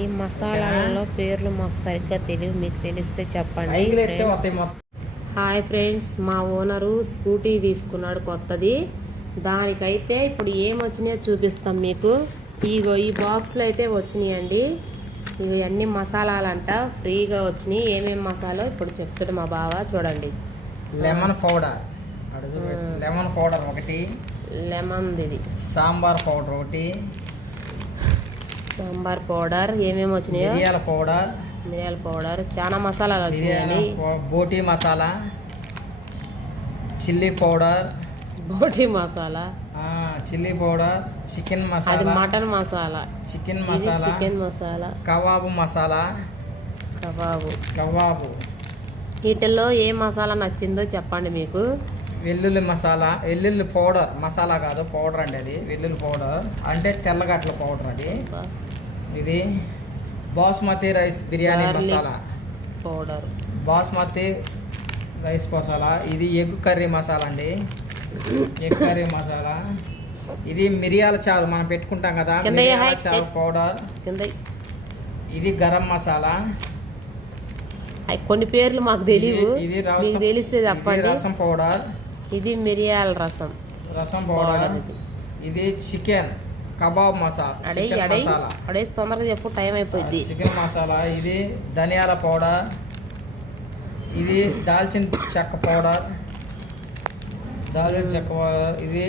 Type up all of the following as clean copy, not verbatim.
ఈ మసాలాలలో పేర్లు మాకు సరిగ్గా తెలియదు, మీకు తెలిస్తే చెప్పండి. హాయ్ ఫ్రెండ్స్, మా ఓనరు స్కూటీ తీసుకున్నాడు కొత్తది. దానికైతే ఇప్పుడు ఏమొచ్చినాయో చూపిస్తాం మీకు. ఇగో ఈ బాక్స్లో అయితే వచ్చినాయండి. ఇవి అన్ని మసాలాలంట ఫ్రీగా వచ్చినాయి. ఏమేమి మసాలా ఇప్పుడు చెప్తాడు మా బావ, చూడండి. లెమన్ పౌడర్, లెమన్ పౌడర్ ఒకటి, లెమన్ ఇది, సాంబార్ పౌడర్ ఒకటి, సాంబార్ పౌడర్, ఏమేమి వచ్చినాయో, మిరియాల పౌడర్, మిరియాల పౌడర్, చాలా మసాలాలు వచ్చినాయండి. బోటి మసాలా, చిల్లీ పౌడర్, బోటి masala, chilli powder, chicken masala, అది mutton masala, chicken masala, chicken masala, kebab masala, kebab. వీటిల్లో ఏ మసాలా నచ్చిందో చెప్పండి మీకు. వెల్లుల్లి మసాలా, వెల్లుల్లి పౌడర్, మసాలా కాదు పౌడర్ అండి అది. వెల్లుల్లి పౌడర్ అంటే తెల్లగట్ల పౌడర్ అది. ఇది basmati rice biryani masala powder, basmati rice masala. ఇది ఎగ్ కర్రీ మసాలా అండి, ఎగ్ కర్రీ మసాలా. ఇది మిరియాల చారు మనం పెట్టుకుంటాం కదా, మిరియాల చారు పౌడర్. ఇది గరం మసాలా. కొన్ని పేర్లు మాకు తెలియదు, ఇది మీకు తెలిస్తే చెప్పండి. రసం పౌడర్, ఇది మిరియాల రసం పౌడర్. ఇది చికెన్ కబాబ్ మసాలా, అడేసి తొందరగా చెప్పు, టైం అయిపోయింది. చికెన్ మసాలా. ఇది ధనియాల పౌడర్, ఇది దాల్చిన చెక్క పౌడర్, దాల్చిన చెక్క పౌడర్. ఇది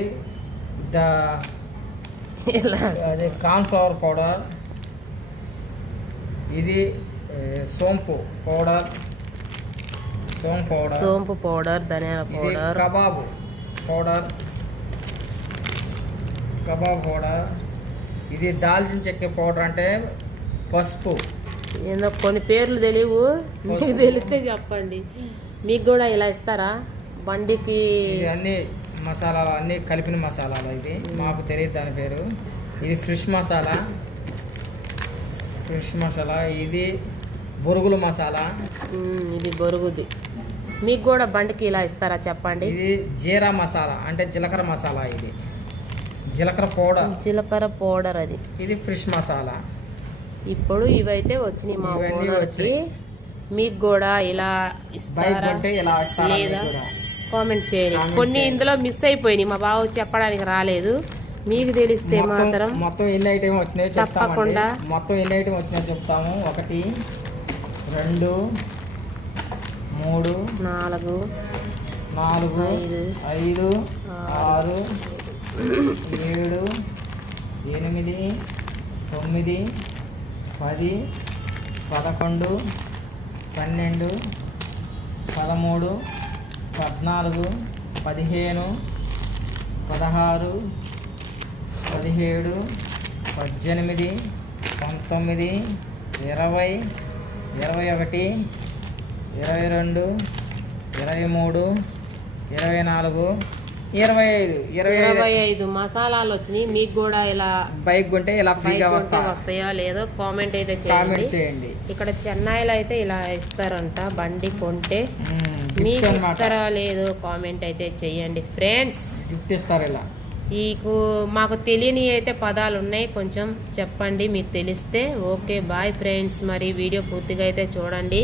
అది కార్న్ఫ్లవర్ పౌడర్. ఇది సోంపు పౌడర్, సోంపు పౌడర్, ధనియాల పౌడర్. కబాబ్ పౌడర్, ఇది దాల్చిన చెక్క పౌడర్ అంటే పసుపు. ఏందో కొన్ని పేర్లు తెలియవు, మీకు తెలిస్తే చెప్పండి. మీకు కూడా ఇలా ఇస్తారా బండికి? అన్ని మసాలాలు అన్నీ కలిపిన మసాలాలు. ఇది మాకు తెలియదు దాని పేరు. ఇది ఫిష్ మసాలా, ఇది బొరుగుల మసాలా, ఇది బొరుగుది. మీకు కూడా బండికి ఇలా ఇస్తారా చెప్పండి. ఇది జీరా మసాలా అంటే జీలకర్ర మసాలా. ఇది జీలకర్ర పౌడర్ అది. ఇది ఫిష్ మసాలా. ఇప్పుడు ఇవైతే వచ్చినాయి మా ఊరికి. మీకు కూడా ఇలా ఇస్తారా లేదా కామెంట్ చేయండి. కొన్ని ఇందులో మిస్ అయిపోయినాయి, మా బావ చెప్పడానికి రాలేదు. మీకు తెలిస్తే మాత్రం మొత్తం ఎన్ని ఐటమ్ వచ్చినాయో తప్పకుండా చెప్తాము. 1 2 3 4 5 6 7 8 9 10 11 12 13 14 15 16 17 18 19 20 21 22 23 24 25 మసాలాలు వచ్చినాయి. మీకు కూడా ఇలా బైక్ కొంటే ఇలా ఫ్రీగా వస్తాయా లేదో కామెంట్ అయితే చేయండి. ఇక్కడ చెన్నైలో అయితే ఇలా ఇస్తారంట బండి కొంటే. మీకు ఇస్తారా లేదో కామెంట్ అయితే చెయ్యండి ఫ్రెండ్స్. గిఫ్ట్ ఇస్తారు ఇలా. మాకు తెలియని అయితే పదాలు ఉన్నాయి, కొంచెం చెప్పండి మీకు తెలిస్తే. Okay bye friends. మరి వీడియో పూర్తిగా అయితే చూడండి.